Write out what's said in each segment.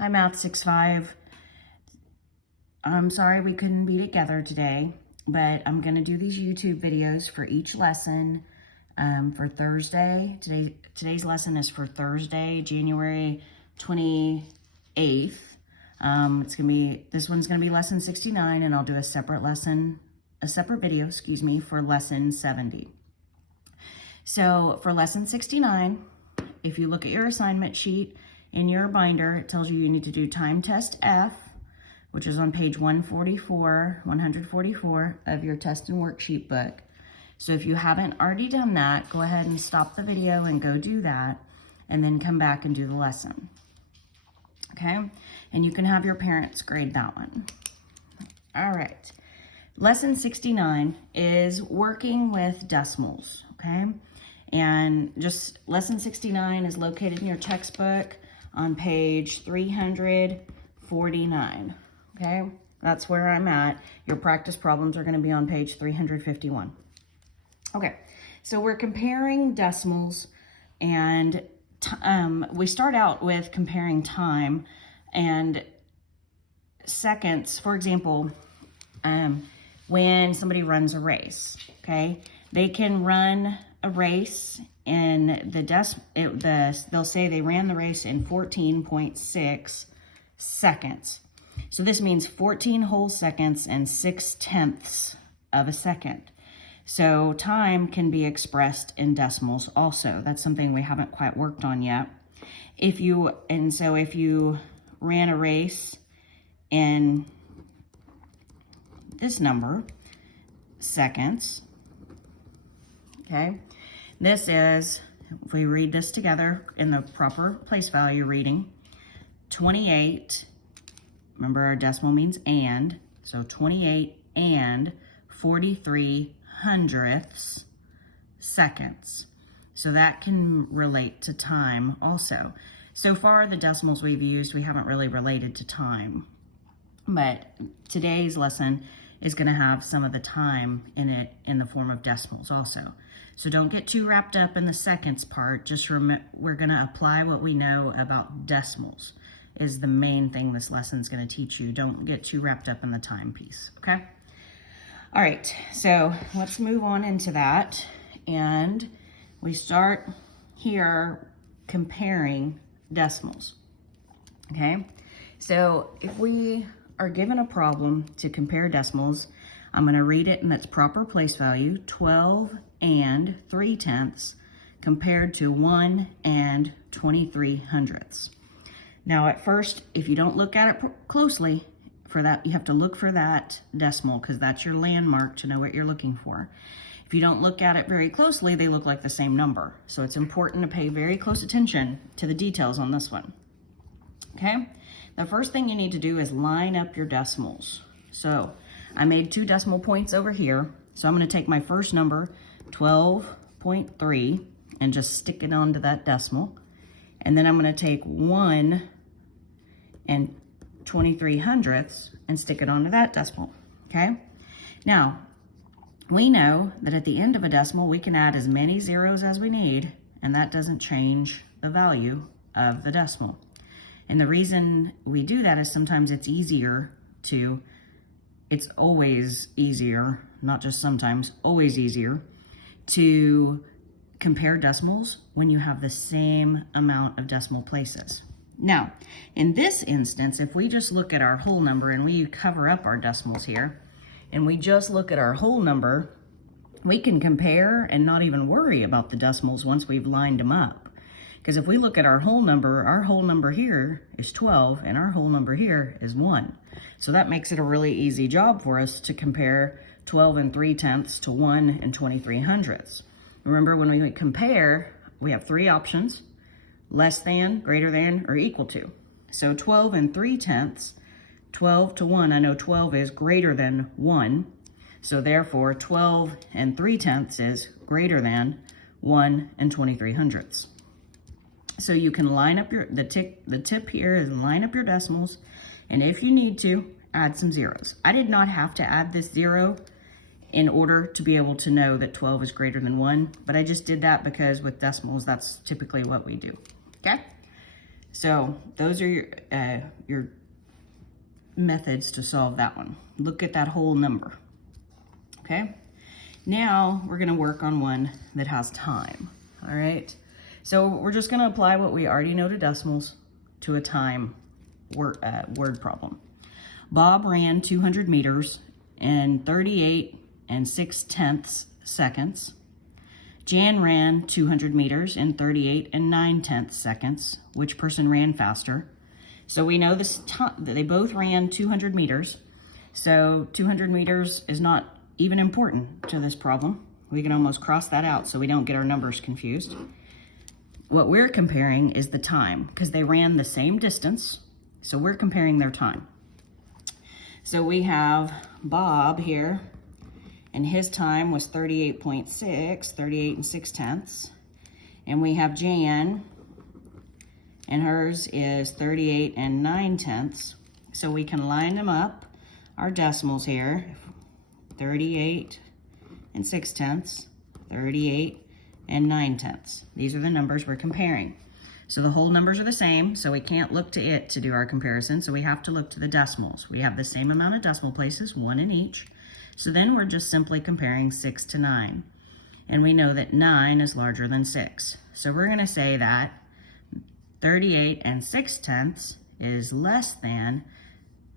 Hi, Math 65. I'm sorry we couldn't be together today, but I'm going to do these YouTube videos for each lesson for Thursday. Today's lesson is for Thursday, January 28th. This one's going to be lesson 69, and I'll do a separate video, for lesson 70. So for lesson 69, if you look at your assignment sheet in your binder, it tells you need to do time test F, which is on page 144 of your test and worksheet book. So if you haven't already done that, go ahead and stop the video and go do that, and then come back and do the lesson. Okay? And you can have your parents grade that one. All right. Lesson 69 is working with decimals, okay? And just lesson 69 is located in your textbook on page 349, okay? That's where I'm at. Your practice problems are going to be on page 351. Okay, so we're comparing decimals, and we start out with comparing time and seconds. For example, when somebody runs a race, okay, they can run a race in they'll say they ran the race in 14.6 seconds. So this means 14 whole seconds and 6/10 of a second. So time can be expressed in decimals also. That's something we haven't quite worked on yet. If you ran a race in this number, seconds, okay, this is, if we read this together in the proper place value reading, 28, remember our decimal means and, so 28 and 43 hundredths seconds. So that can relate to time also. So far, the decimals we've used, we haven't really related to time. But today's lesson is going to have some of the time in it in the form of decimals also. So don't get too wrapped up in the seconds part. Just remember, we're going to apply what we know about decimals is the main thing this lesson is going to teach you. Don't get too wrapped up in the time piece, okay? All right, so let's move on into that. And we start here comparing decimals, okay? So if we are given a problem to compare decimals, I'm going to read it in its proper place value, 12 and 3/10 compared to 1 and 23 hundredths. Now at first, if you don't look at it closely, for that, you have to look for that decimal because that's your landmark to know what you're looking for. If you don't look at it very closely, they look like the same number. So it's important to pay very close attention to the details on this one. Okay? The first thing you need to do is line up your decimals. So I made 2 decimal points over here. So I'm going to take my first number, 12.3, and just stick it onto that decimal. And then I'm going to take 1 and 23 hundredths and stick it onto that decimal. Okay? Now, we know that at the end of a decimal, we can add as many zeros as we need, and that doesn't change the value of the decimal. And the reason we do that is sometimes it's always easier, not just sometimes, always easier to compare decimals when you have the same amount of decimal places. Now, in this instance, if we just look at our whole number and we cover up our decimals here, and we just look at our whole number, we can compare and not even worry about the decimals once we've lined them up. Because if we look at our whole number here is 12, and our whole number here is 1. So that makes it a really easy job for us to compare 12 and 3/10 to 1 and 23 hundredths. Remember, when we compare, we have 3 options: less than, greater than, or equal to. So 12 and 3/10, 12 to 1, I know 12 is greater than 1. So therefore, 12 and 3/10 is greater than 1 and 23 hundredths. So you can line up the tip here is line up your decimals, and if you need to, add some zeros. I did not have to add this 0 in order to be able to know that 12 is greater than 1, but I just did that because with decimals, that's typically what we do, okay? So those are your methods to solve that one. Look at that whole number, okay? Now we're gonna work on one that has time, all right? So we're just gonna apply what we already know to decimals to a time word problem. Bob ran 200 meters in 38 6/10 seconds. Jan ran 200 meters in 38 9/10 seconds. Which person ran faster? So we know this they both ran 200 meters. So 200 meters is not even important to this problem. We can almost cross that out so we don't get our numbers confused. What we're comparing is the time because they ran the same distance. So we're comparing their time. So we have Bob here, and his time was 38.6, 38 6/10. And we have Jan, and hers is 38 9/10. So we can line them up, our decimals here, 38 6/10, 38 9/10. These are the numbers we're comparing. So the whole numbers are the same, so we can't look to it to do our comparison, so we have to look to the decimals. We have the same amount of decimal places, 1 in each. So then we're just simply comparing 6 to 9. And we know that 9 is larger than 6. So we're gonna say that 38 6/10 is less than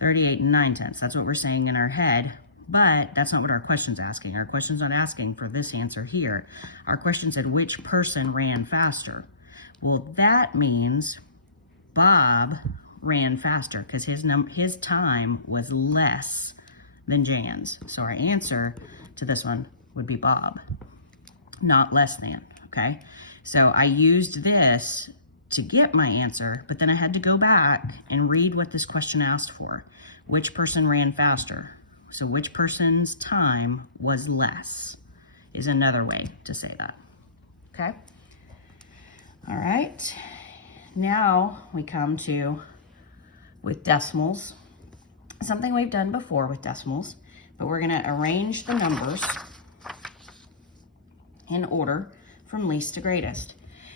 38 9/10. That's what we're saying in our head, but that's not what our question's asking. Our question's not asking for this answer here. Our question said, which person ran faster? Well, that means Bob ran faster because his time was less than Jan's. So our answer to this one would be Bob, not less than, okay? So I used this to get my answer, but then I had to go back and read what this question asked for. Which person ran faster? So which person's time was less is another way to say that, okay? All right, now we come to, with decimals, something we've done before with decimals, but we're gonna arrange the numbers in order from least to greatest.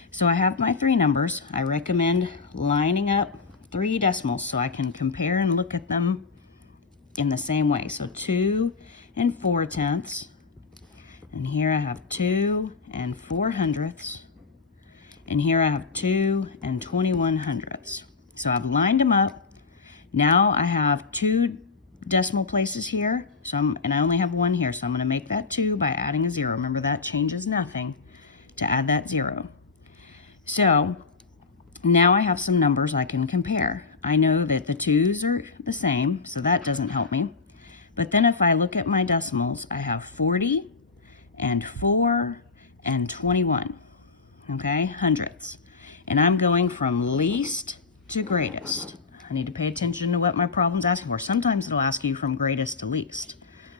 So I have my 3 numbers. I recommend lining up 3 decimals so I can compare and look at them in the same way. So 2 4/10, and here I have 2 4/100. And here I have 2 21/100. So I've lined them up. Now I have 2 decimal places here, and I only have 1 here, so I'm gonna make that 2 by adding a 0. Remember, that changes nothing to add that 0. So now I have some numbers I can compare. I know that the 2's are the same, so that doesn't help me. But then if I look at my decimals, I have 40 4 21. Okay, hundredths. And I'm going from least to greatest. I need to pay attention to what my problem's asking for. Sometimes it'll ask you from greatest to least.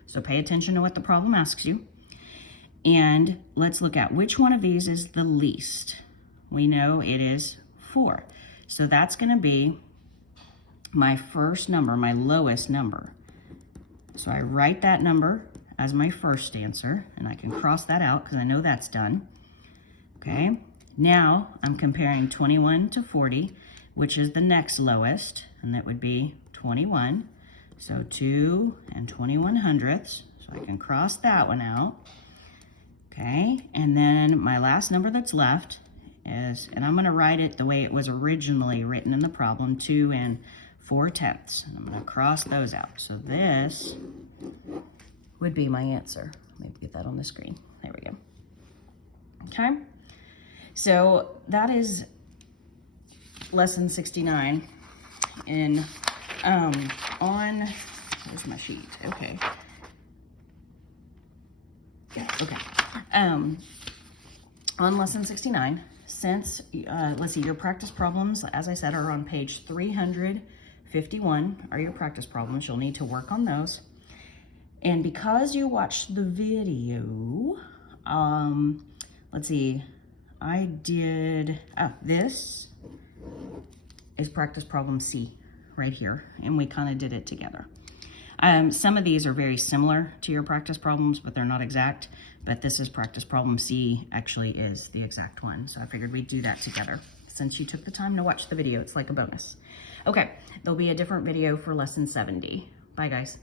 So pay attention to what the problem asks you. And let's look at which one of these is the least. We know it is 4. So that's gonna be my first number, my lowest number. So I write that number as my first answer, and I can cross that out because I know that's done. Okay, now I'm comparing 21 to 40, which is the next lowest, and that would be 21. So 2 21/100, so I can cross that one out. Okay, and then my last number that's left is, and I'm gonna write it the way it was originally written in the problem, 2 4/10. I'm gonna cross those out. So this would be my answer. Maybe get that on the screen. There we go. Okay. So that is lesson 69 in on, where's my sheet? Okay. Yeah, okay. On lesson 69, since, let's see, your practice problems, as I said, are on page 351 are your practice problems. You'll need to work on those. And because you watched the video, let's see, I did, this is practice problem C right here, and we kind of did it together. Some of these are very similar to your practice problems, but they're not exact, but this is practice problem C, actually is the exact one, so I figured we'd do that together. since you took the time to watch the video. It's like a bonus. Okay, there'll be a different video for lesson 70. Bye, guys.